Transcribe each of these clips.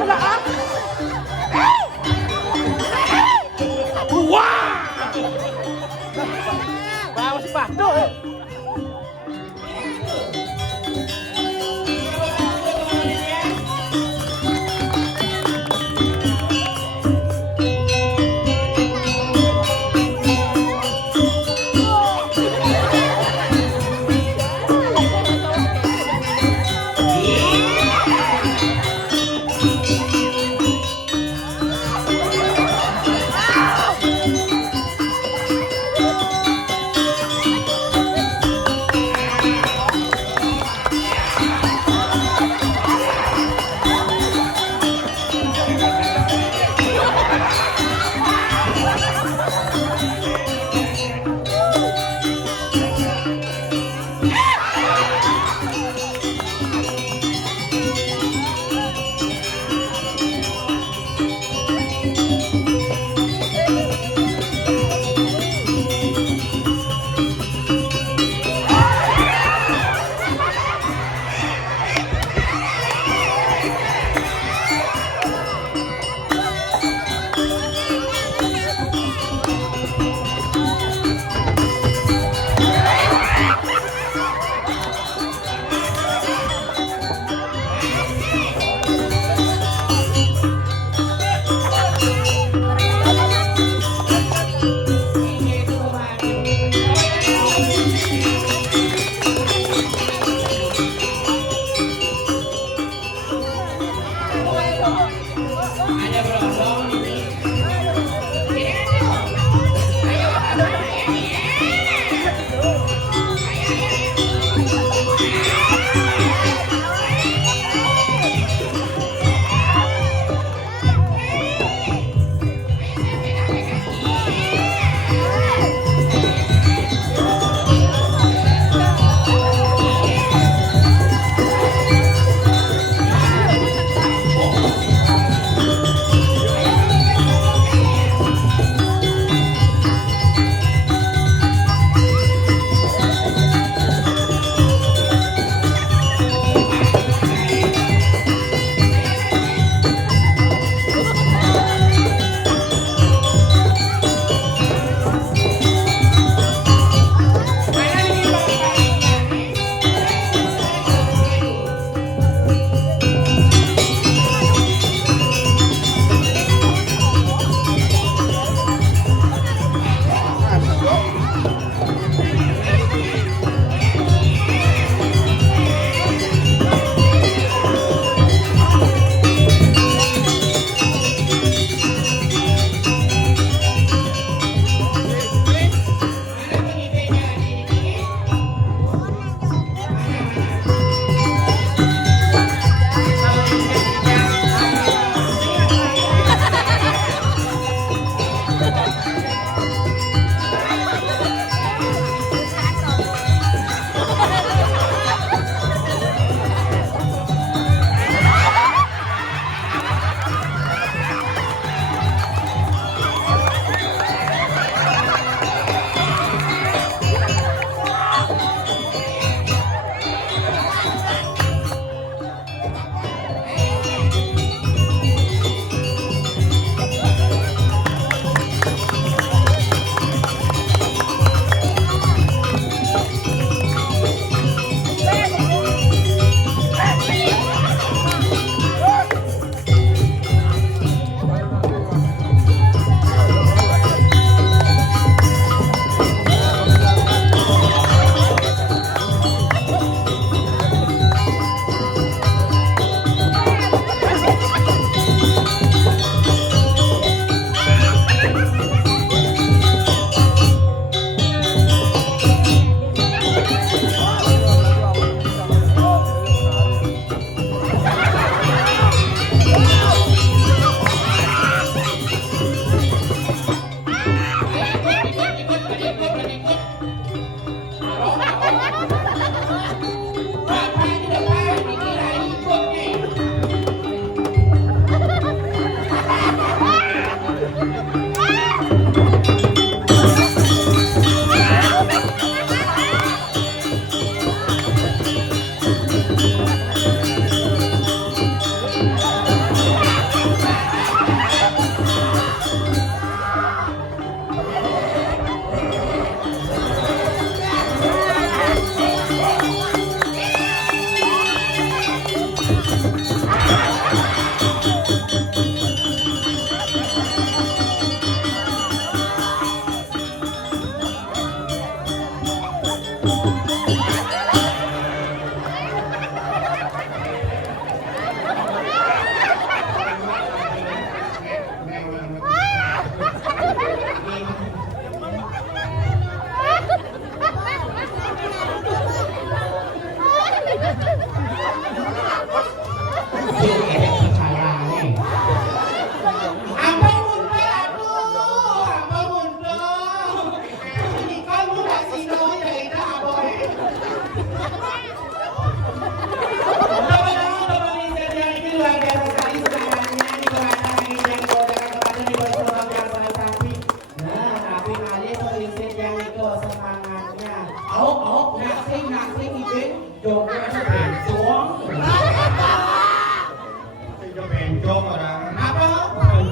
Wah! Bawa si Bado.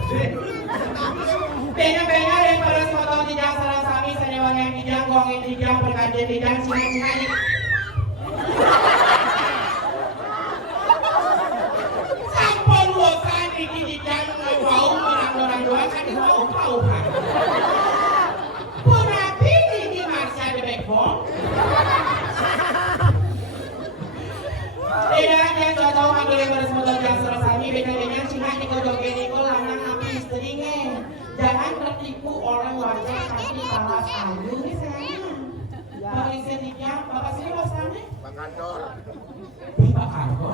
Benya-benya yang pada sepotong dijang sarang sami sanewang yang dijang gong yang dijang berkajian dijang singa-singa. Sampun bosan iki dijang ngau orang-orang doang kan mau kan. Punapi iki masih ada backbone. Tidak yang cocok ambil yang pada sepotong dijang sarang sami benya-benya singa niko joget niko lanang api istrinya. Jangan tertipu oleh wajah cantik paras ayu nih sayangnya. Bapak istrinya, bapak sini bosannya? Pak Kantor. Pak Kantor.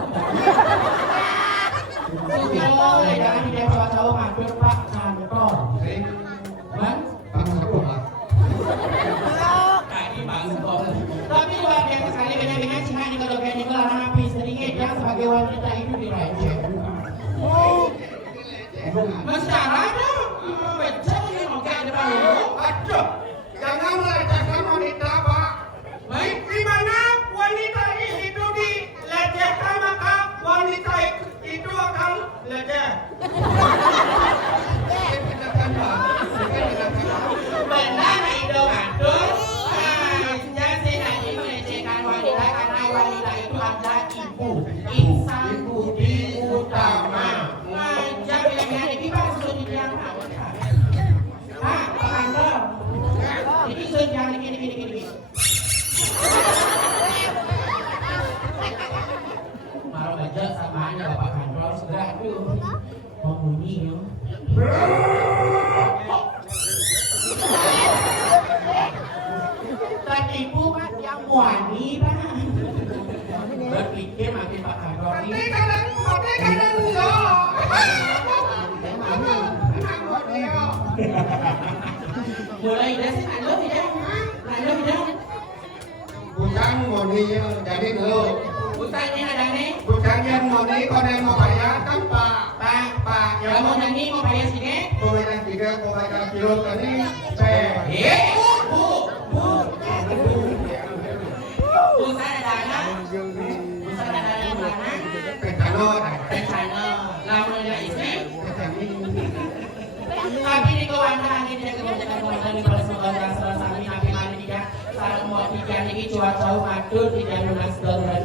Sudah, jangan dia cowok-cowok mampir Pak Kantor. Bang, Pak Sekolah. kaki Pak Sekolah. Tapi luar biasa sekali banyak-banyak Cina di kodoknya di kolam api seringnya dia sebagai wanita itu direceh. Masalah dong. Becek ini oke depan umum. Aduh, jangan melecehkan wanita, Pak. Baik. Di mana wanita itu dilecehkan, maka wanita itu akan leceh. Bedakan, Pak. Benar itu aduh. Jadi tadi melecehkan wanita karena wanita itu adalah ibu, insan budi utama. Ngajak bilang ini Pak sudah didiamkan. Pak Kantor. Ini sudah jangan gini. Marah aja sama aja Bapak Kantor segera aduh mau bunyi yuk. Ibu kan yang wani Pak. Berpikir makin Pak Kantor ini. Mati kanan lo. Mulai dah sih nando tidak. Bukan moni jadi lo. Utangnya ada nih. Bukan yang moni kalau yang mau bayar kan Pak. Pak, yang mau nyanyi mau bayar sini? Mau bayar 3, mau bayar kilo tadi. Saya. Bu. Usaha dana. Usaha dana yang mana? Pencalon. Rencana. Lamun ada istri. Tapi di kewangan ini tidak kebanyakan kewangan di pada sekolah salah sami nabi mari tidak sarang muat tiga ini cuaca matur tidak lunas darurat